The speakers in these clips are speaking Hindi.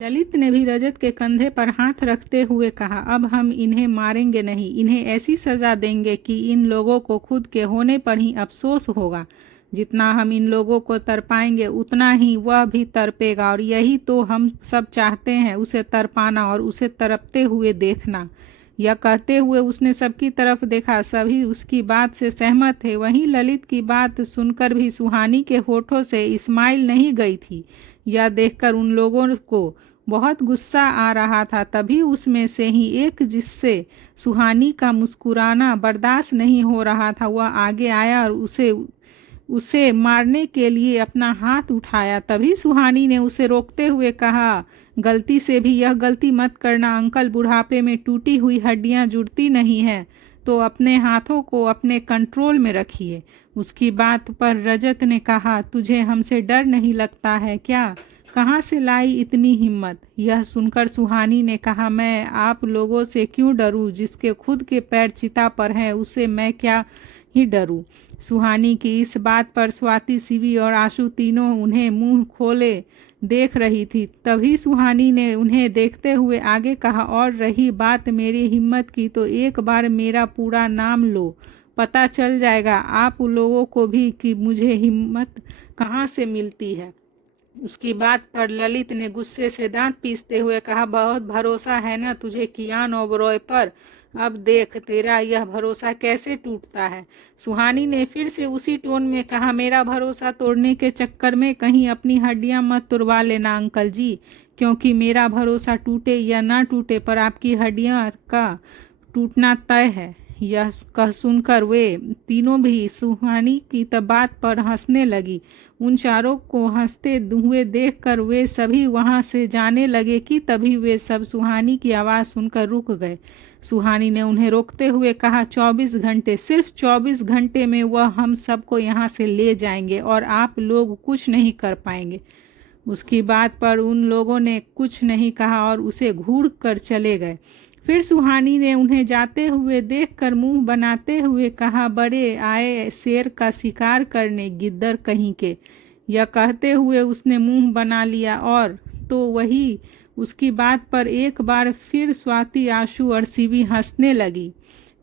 ललित ने भी रजत के कंधे पर हाथ रखते हुए कहा, अब हम इन्हें मारेंगे नहीं, इन्हें ऐसी सजा देंगे कि इन लोगों को खुद के होने पर ही अफसोस होगा। जितना हम इन लोगों को तड़पाएंगे उतना ही वह भी तड़पेगा, और यही तो हम सब चाहते हैं, उसे तड़पाना और उसे तड़पते हुए देखना। यह कहते हुए उसने सबकी तरफ देखा। सभी उसकी बात से सहमत थे। वहीं ललित की बात सुनकर भी सुहानी के होठों से इस्माइल नहीं गई थी। यह देखकर उन लोगों को बहुत गुस्सा आ रहा था। तभी उसमें से ही एक, जिससे सुहानी का मुस्कुराना बर्दाश्त नहीं हो रहा था, वह आगे आया और उसे मारने के लिए अपना हाथ उठाया। तभी सुहानी ने उसे रोकते हुए कहा, गलती से भी यह गलती मत करना अंकल, बुढ़ापे में टूटी हुई हड्डियां जुड़ती नहीं हैं, तो अपने हाथों को अपने कंट्रोल में रखिए। उसकी बात पर रजत ने कहा, तुझे हमसे डर नहीं लगता है क्या? कहाँ से लाई इतनी हिम्मत? यह सुनकर सुहानी ने कहा, मैं आप लोगों से क्यों डरूं? जिसके खुद के पैर चिता पर हैं उसे मैं क्या ही डरूं। सुहानी की इस बात पर स्वाति, शिवी और आशु तीनों उन्हें मुंह खोले देख रही थी। तभी सुहानी ने उन्हें देखते हुए आगे कहा, और रही बात मेरी हिम्मत की, तो एक बार मेरा पूरा नाम लो, पता चल जाएगा आप लोगों को भी कि मुझे हिम्मत कहाँ से मिलती है। उसकी बात पर ललित ने गुस्से से दांत पीसते हुए कहा, बहुत भरोसा है ना तुझे कियान ओबरॉय पर? अब देख तेरा यह भरोसा कैसे टूटता है। सुहानी ने फिर से उसी टोन में कहा, मेरा भरोसा तोड़ने के चक्कर में कहीं अपनी हड्डियां मत तुड़वा लेना अंकल जी, क्योंकि मेरा भरोसा टूटे या ना टूटे पर आपकी हड्डियां का टूटना तय है। यह कह सुनकर वे तीनों भी सुहानी की बात पर हंसने लगी। उन चारों को हंसते हुए देखकर वे सभी वहां से जाने लगे कि तभी वे सब सुहानी की आवाज़ सुनकर रुक गए। सुहानी ने उन्हें रोकते हुए कहा, 24 घंटे, सिर्फ 24 घंटे में वह हम सबको यहाँ से ले जाएंगे और आप लोग कुछ नहीं कर पाएंगे। उसकी बात पर उन लोगों ने कुछ नहीं कहा और उसे घूर कर चले गए। फिर सुहानी ने उन्हें जाते हुए देखकर मुंह बनाते हुए कहा, बड़े आए शेर का शिकार करने, गिद्दर कहीं के। यह कहते हुए उसने मुंह बना लिया। और तो वही उसकी बात पर एक बार फिर स्वाति, आशु और शिवी हंसने लगी।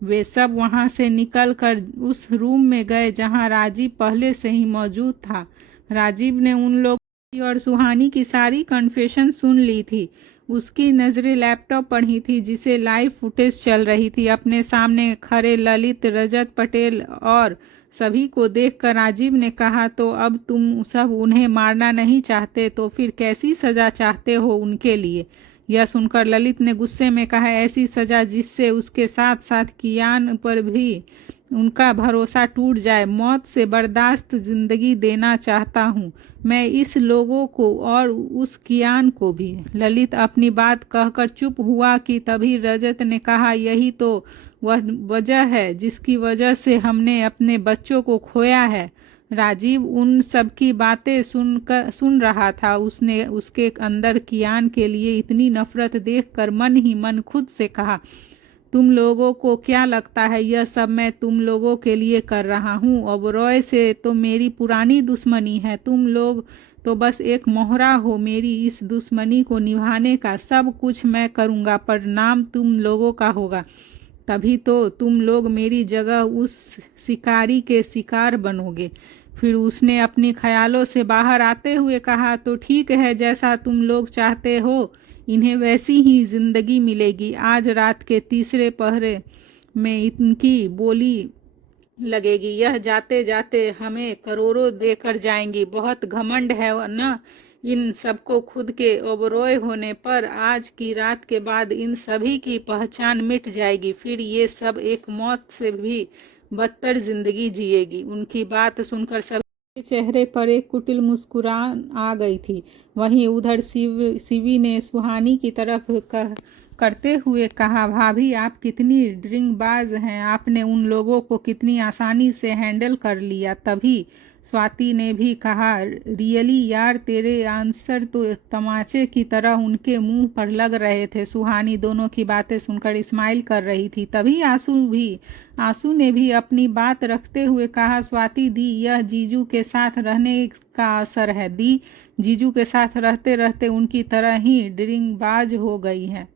वे सब वहां से निकलकर उस रूम में गए जहां राजीव पहले से ही मौजूद था। राजीव ने उन लोग और सुहानी की सारी कन्फेशन सुन ली थी। उसकी नज़रें लैपटॉप पर ही थी जिसे लाइव फुटेज चल रही थी। अपने सामने खड़े ललित, रजत, पटेल और सभी को देखकर राजीव ने कहा, तो अब तुम सब उन्हें मारना नहीं चाहते तो फिर कैसी सज़ा चाहते हो उनके लिए? यह सुनकर ललित ने गुस्से में कहा, ऐसी सज़ा जिससे उसके साथ साथ कियान पर भी उनका भरोसा टूट जाए। मौत से बर्दाश्त जिंदगी देना चाहता हूँ मैं इस लोगों को और उस कियान को भी। ललित अपनी बात कहकर चुप हुआ कि तभी रजत ने कहा, यही तो वह वजह है जिसकी वजह से हमने अपने बच्चों को खोया है। राजीव उन सब की बातें सुन रहा था। उसने उसके अंदर कियान के लिए इतनी नफरत देखकर मन ही मन खुद से कहा, तुम लोगों को क्या लगता है यह सब मैं तुम लोगों के लिए कर रहा हूँ? ओबरॉय से तो मेरी पुरानी दुश्मनी है, तुम लोग तो बस एक मोहरा हो मेरी इस दुश्मनी को निभाने का। सब कुछ मैं करूँगा पर नाम तुम लोगों का होगा, तभी तो तुम लोग मेरी जगह उस शिकारी के शिकार बनोगे। फिर उसने अपनी ख्यालों से बाहर आते हुए कहा, तो ठीक है, जैसा तुम लोग चाहते हो इन्हें वैसी ही जिंदगी मिलेगी। आज रात के तीसरे पहरे में इनकी बोली लगेगी। यह जाते जाते हमें करोड़ों देकर जाएंगी। बहुत घमंड है ना इन सबको खुद के ओबरॉय होने पर। आज की रात के बाद इन सभी की पहचान मिट जाएगी। फिर ये सब एक मौत से भी बदतर जिंदगी जिएगी। उनकी बात सुनकर सभी के चेहरे पर एक कुटिल मुस्कुराहट आ गई थी। वहीं उधर शिवी ने सुहानी की तरफ करते हुए कहा, भाभी आप कितनी ड्रिंकबाज हैं, आपने उन लोगों को कितनी आसानी से हैंडल कर लिया। तभी स्वाति ने भी कहा, रियली यार, तेरे आंसर तो तमाचे की तरह उनके मुंह पर लग रहे थे। सुहानी दोनों की बातें सुनकर स्माइल कर रही थी। तभी आंसू ने भी अपनी बात रखते हुए कहा, स्वाति दी, यह जीजू के साथ रहने का असर है। दी जीजू के साथ रहते रहते उनकी तरह ही ड्रिंकबाज हो गई है।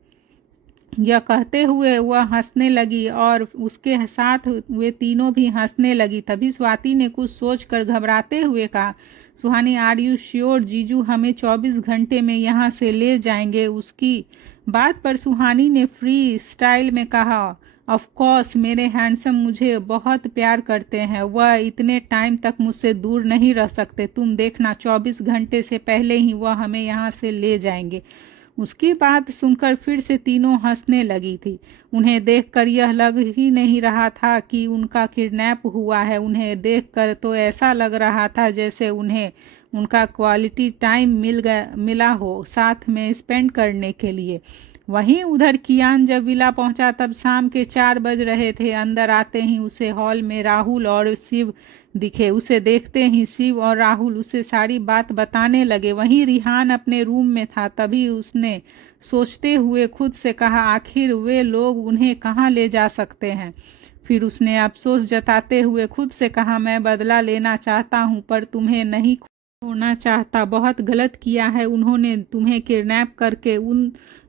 यह कहते हुए वह हंसने लगी और उसके साथ वे तीनों भी हंसने लगी। तभी स्वाति ने कुछ सोचकर घबराते हुए कहा, सुहानी, आर यू श्योर? जीजू हमें 24 घंटे में यहाँ से ले जाएंगे? उसकी बात पर सुहानी ने फ्री स्टाइल में कहा, ऑफ कोर्स, मेरे हैंडसम मुझे बहुत प्यार करते हैं। वह इतने टाइम तक मुझसे दूर नहीं रह सकते। तुम देखना, 24 घंटे से पहले ही वह हमें यहाँ से ले जाएंगे। उसकी बात सुनकर फिर से तीनों हंसने लगी थी। उन्हें देखकर यह लग ही नहीं रहा था कि उनका किडनैप हुआ है। उन्हें देखकर तो ऐसा लग रहा था जैसे उन्हें उनका क्वालिटी टाइम मिला हो साथ में स्पेंड करने के लिए। वहीं उधर कियान जब विला पहुंचा तब शाम के 4 बज रहे थे। अंदर आते ही उसे हॉल में राहुल और शिव दिखे। उसे देखते ही शिव और राहुल उसे सारी बात बताने लगे। वहीं रिहान अपने रूम में था। तभी उसने सोचते हुए खुद से कहा, आखिर वे लोग उन्हें कहाँ ले जा सकते हैं। फिर उसने अफसोस जताते हुए खुद से कहा, मैं बदला लेना चाहता हूँ पर तुम्हें नहीं छोड़ना चाहता। बहुत गलत किया है उन्होंने तुम्हें किडनैप करके।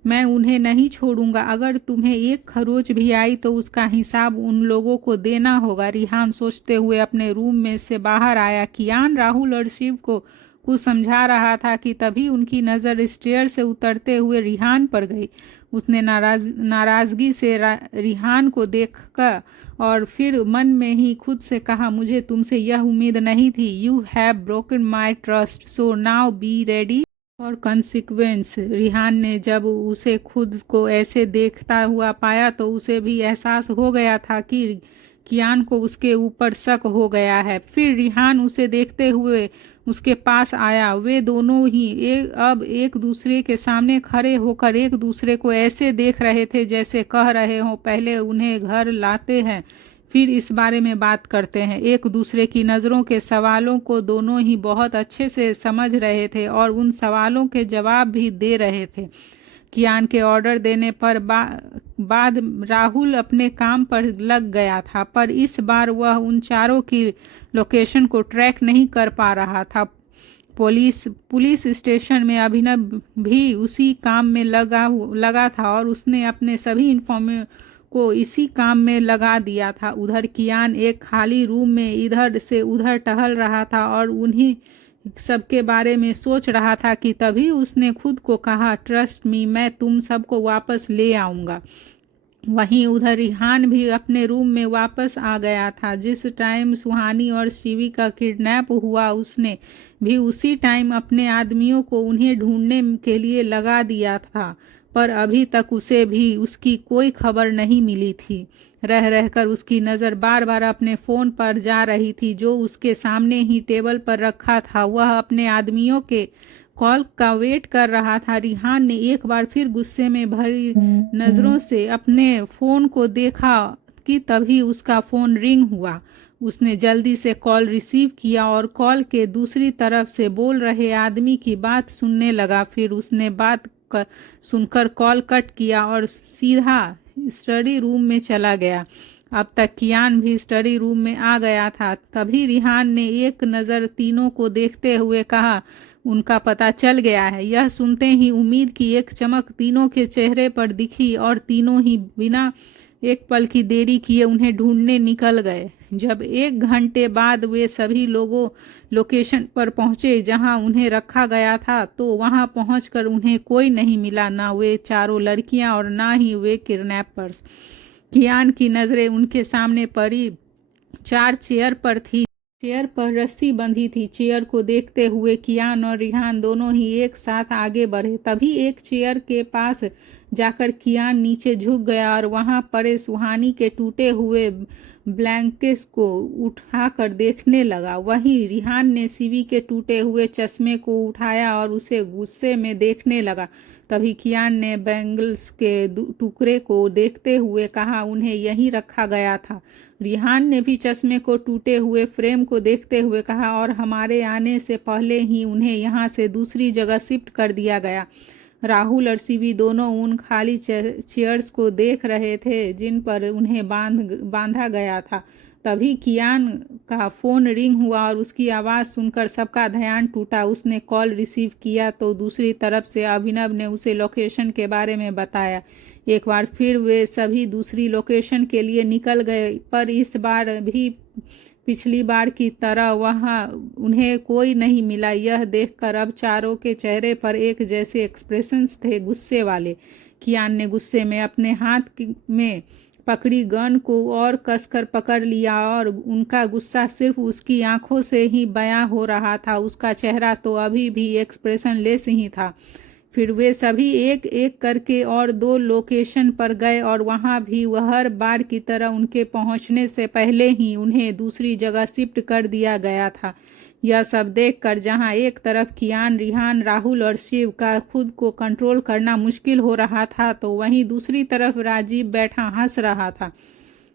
मैं उन्हें नहीं छोड़ूंगा। अगर तुम्हें एक खरोच भी आई तो उसका हिसाब उन लोगों को देना होगा। रिहान सोचते हुए अपने रूम में से बाहर आया। कियान राहुल और शिव को कुछ समझा रहा था कि तभी उनकी नज़र स्टेयर से उतरते हुए रिहान पर गई। उसने नाराज़गी से रिहान को देखकर और फिर मन में ही खुद से कहा, मुझे तुमसे यह उम्मीद नहीं थी। You have broken my trust, so now be ready for consequence. Rihan ने जब उसे खुद को ऐसे देखता हुआ पाया तो उसे भी एहसास हो गया था कि कियान को उसके ऊपर शक हो गया है। फिर रिहान उसे देखते हुए उसके पास आया। वे दोनों ही अब एक दूसरे के सामने खड़े होकर एक दूसरे को ऐसे देख रहे थे जैसे कह रहे हों, पहले उन्हें घर लाते हैं फिर इस बारे में बात करते हैं। एक दूसरे की नज़रों के सवालों को दोनों ही बहुत अच्छे से समझ रहे थे और उन सवालों के जवाब भी दे रहे थे। कियान के ऑर्डर देने पर बाद राहुल अपने काम पर लग गया था, पर इस बार वह उन चारों की लोकेशन को ट्रैक नहीं कर पा रहा था। पुलिस स्टेशन में अभिनव भी उसी काम में लगा था और उसने अपने सभी इन्फॉर्मेशन को इसी काम में लगा दिया था। उधर कियान एक खाली रूम में इधर से उधर टहल रहा था और उन्हीं सबके बारे में सोच रहा था कि तभी उसने खुद को कहा, ट्रस्ट मी, मैं तुम सबको वापस ले आऊँगा। वहीं उधर रिहान भी अपने रूम में वापस आ गया था। जिस टाइम सुहानी और शिवी का किडनैप हुआ उसने भी उसी टाइम अपने आदमियों को उन्हें ढूंढने के लिए लगा दिया था, पर अभी तक उसे भी उसकी कोई खबर नहीं मिली थी। रह रहकर उसकी नज़र बार बार अपने फ़ोन पर जा रही थी जो उसके सामने ही टेबल पर रखा था। वह अपने आदमियों के कॉल का वेट कर रहा था। रिहान ने एक बार फिर गुस्से में भरी नज़रों से अपने फ़ोन को देखा कि तभी उसका फ़ोन रिंग हुआ। उसने जल्दी से कॉल रिसीव किया और कॉल के दूसरी तरफ से बोल रहे आदमी की बात सुनने लगा। फिर उसने बात सुनकर कॉल कट किया और सीधा स्टडी रूम में चला गया। अब तक कियान भी स्टडी रूम में आ गया था। तभी रिहान ने एक नज़र तीनों को देखते हुए कहा, उनका पता चल गया है। यह सुनते ही उम्मीद की एक चमक तीनों के चेहरे पर दिखी और तीनों ही बिना एक पल की देरी किए उन्हें ढूंढने निकल गए। जब 1 घंटे बाद वे सभी लोगों लोकेशन पर पहुंचे जहां उन्हें रखा गया था तो वहां पहुंचकर उन्हें कोई नहीं मिला, ना वे चारों लड़कियां और ना ही वे किडनैपर्स। कियान की नज़रें उनके सामने पड़ी। 4 चेयर पर थी। चेयर पर रस्सी बंधी थी। चेयर को देखते हुए कियान और रिहान दोनों ही एक साथ आगे बढ़े। तभी एक चेयर के पास जाकर कियान नीचे झुक गया और वहां पड़े सुहानी के टूटे हुए ब्लैंकेट्स को उठाकर देखने लगा। वहीं रिहान ने शिवी के टूटे हुए चश्मे को उठाया और उसे गुस्से में देखने लगा। तभी कियान ने बैंगल्स के टुकड़े को देखते हुए कहा, उन्हें यहीं रखा गया था। रिहान ने भी चश्मे को टूटे हुए फ्रेम को देखते हुए कहा, और हमारे आने से पहले ही उन्हें यहाँ से दूसरी जगह शिफ्ट कर दिया गया। राहुल और शिवी दोनों उन खाली चेयर्स को देख रहे थे जिन पर उन्हें बांधा गया था। तभी कियान का फ़ोन रिंग हुआ और उसकी आवाज़ सुनकर सबका ध्यान टूटा। उसने कॉल रिसीव किया तो दूसरी तरफ से अभिनव ने उसे लोकेशन के बारे में बताया। एक बार फिर वे सभी दूसरी लोकेशन के लिए निकल गए, पर इस बार भी पिछली बार की तरह वहां उन्हें कोई नहीं मिला। यह देखकर अब चारों के चेहरे पर एक जैसे एक्सप्रेशंस थे, गुस्से वाले। कियान ने गुस्से में अपने हाथ में पकड़ी गन को और कसकर पकड़ लिया और उनका गुस्सा सिर्फ उसकी आंखों से ही बयां हो रहा था। उसका चेहरा तो अभी भी एक्सप्रेशन लेस ही था। फिर वे सभी एक एक करके और 2 लोकेशन पर गए और वहां भी वह हर बार की तरह उनके पहुंचने से पहले ही उन्हें दूसरी जगह शिफ्ट कर दिया गया था। यह सब देखकर जहां एक तरफ कियान, रिहान, राहुल और शिव का खुद को कंट्रोल करना मुश्किल हो रहा था, तो वहीं दूसरी तरफ राजीव बैठा हंस रहा था।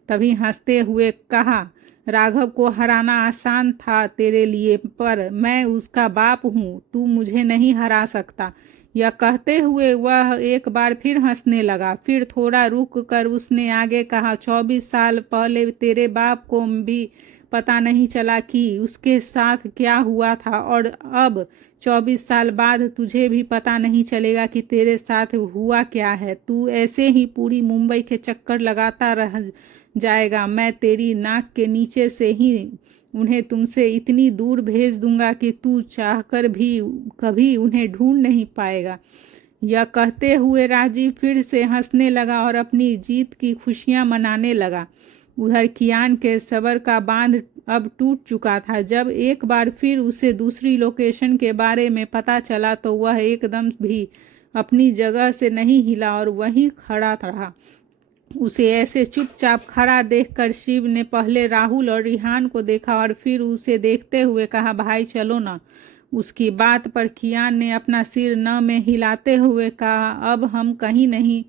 तभी हंसते हुए कहा, राघव को हराना आसान था तेरे लिए, पर मैं उसका बाप हूँ, तू मुझे नहीं हरा सकता। यह कहते हुए वह एक बार फिर हंसने लगा। फिर थोड़ा रुक कर उसने आगे कहा, 24 साल पहले तेरे बाप को भी पता नहीं चला कि उसके साथ क्या हुआ था, और अब 24 साल बाद तुझे भी पता नहीं चलेगा कि तेरे साथ हुआ क्या है। तू ऐसे ही पूरी मुंबई के चक्कर लगाता रह जाएगा। मैं तेरी नाक के नीचे से ही उन्हें तुमसे इतनी दूर भेज दूंगा कि तू चाहकर भी कभी उन्हें ढूंढ नहीं पाएगा। यह कहते हुए राजीव फिर से हंसने लगा और अपनी जीत की खुशियां मनाने लगा। उधर कियान के सबर का बांध अब टूट चुका था। जब एक बार फिर उसे दूसरी लोकेशन के बारे में पता चला तो वह एकदम भी अपनी जगह से नहीं हिला और वहीं खड़ा रहा। उसे ऐसे चुपचाप खड़ा देखकर शिव ने पहले राहुल और रिहान को देखा और फिर उसे देखते हुए कहा, भाई चलो ना। उसकी बात पर कियान ने अपना सिर न में हिलाते हुए कहा, अब हम कहीं नहीं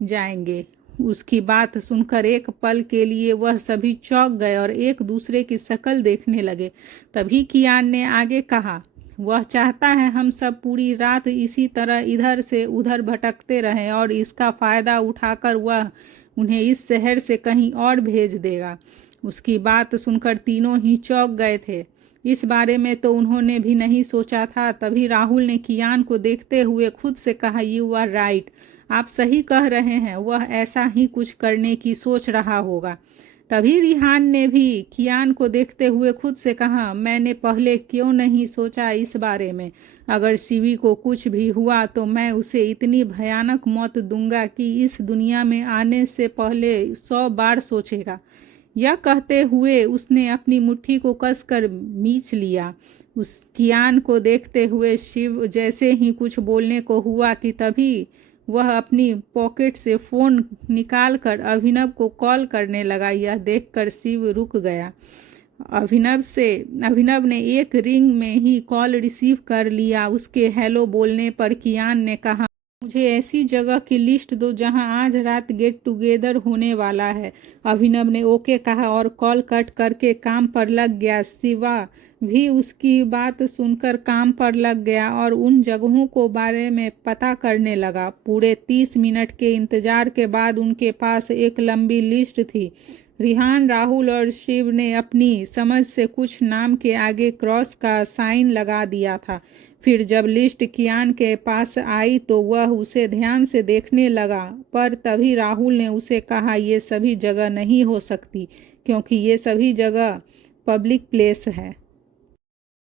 जाएंगे। उसकी बात सुनकर एक पल के लिए वह सभी चौंक गए और एक दूसरे की शक्ल देखने लगे। तभी कियान ने आगे कहा, वह चाहता है हम सब पूरी रात इसी तरह इधर से उधर भटकते रहें और इसका फ़ायदा उठाकर वह उन्हें इस शहर से कहीं और भेज देगा। उसकी बात सुनकर तीनों ही चौंक गए थे। इस बारे में तो उन्होंने भी नहीं सोचा था। तभी राहुल ने कियान को देखते हुए खुद से कहा, यू आर राइट, आप सही कह रहे हैं, वह ऐसा ही कुछ करने की सोच रहा होगा। तभी रिहान ने भी कियान को देखते हुए खुद से कहा, मैंने पहले क्यों नहीं सोचा इस बारे में। अगर शिवी को कुछ भी हुआ तो मैं उसे इतनी भयानक मौत दूंगा कि इस दुनिया में आने से पहले 100 बार सोचेगा। यह कहते हुए उसने अपनी मुट्ठी को कसकर मींच लिया। उस कियान को देखते हुए शिव जैसे ही कुछ बोलने को हुआ कि तभी वह अपनी पॉकेट से फ़ोन निकालकर अभिनव को कॉल करने लगा। यह देखकर शिव रुक गया। अभिनव ने एक रिंग में ही कॉल रिसीव कर लिया। उसके हेलो बोलने पर कियान ने कहा, मुझे ऐसी जगह की लिस्ट दो जहां आज रात गेट टुगेदर होने वाला है। अभिनव ने ओके कहा और कॉल कट करके काम पर लग गया। शिवा भी उसकी बात सुनकर काम पर लग गया और उन जगहों को बारे में पता करने लगा। पूरे 30 मिनट के इंतजार के बाद उनके पास एक लंबी लिस्ट थी। रिहान, राहुल और शिव ने अपनी समझ से कुछ नाम के आगे क्रॉस का साइन लगा दिया था। फिर जब लिस्ट कियान के पास आई तो वह उसे ध्यान से देखने लगा, पर तभी राहुल ने उसे कहा, ये सभी जगह नहीं हो सकती क्योंकि ये सभी जगह पब्लिक प्लेस है।